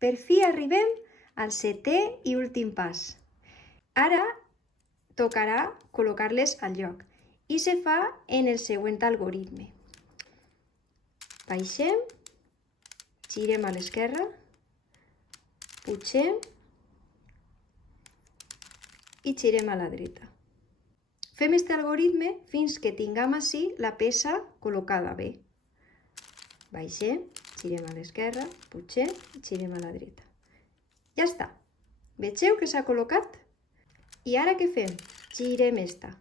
Per fi arribem al setè i últim pas. Ara tocarà col·locar-les al lloc i se fa en el següent algoritme. Baixem, girem a l'esquerra, pugem i girem a la dreta. Fem aquest algoritme fins que tinguem així la peça col·locada bé. Baixem, girem a l'esquerra, pugem i girem a la dreta. Ja està. Vegeu que s'ha col·locat? I ara què fem? Girem esta.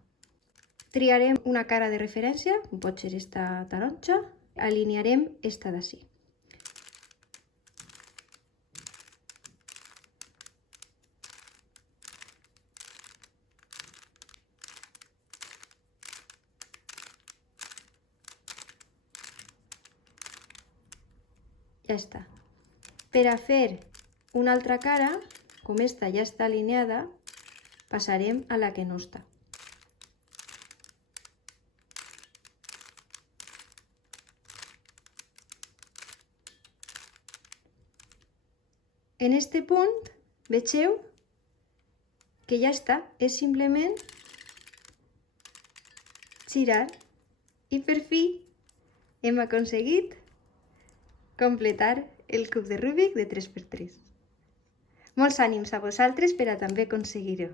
Triarem una cara de referència, com pot ser esta taronja. Alinearem esta d'ací. Ja està. Per a fer una altra cara, com esta ja està alineada, passarem a la que no està. En este punt, vegeu que ja està. És simplement girar i per fi hem aconseguit completar el cub de Rubik de 3×3. Molts ànims a vosaltres per a també aconseguir-ho.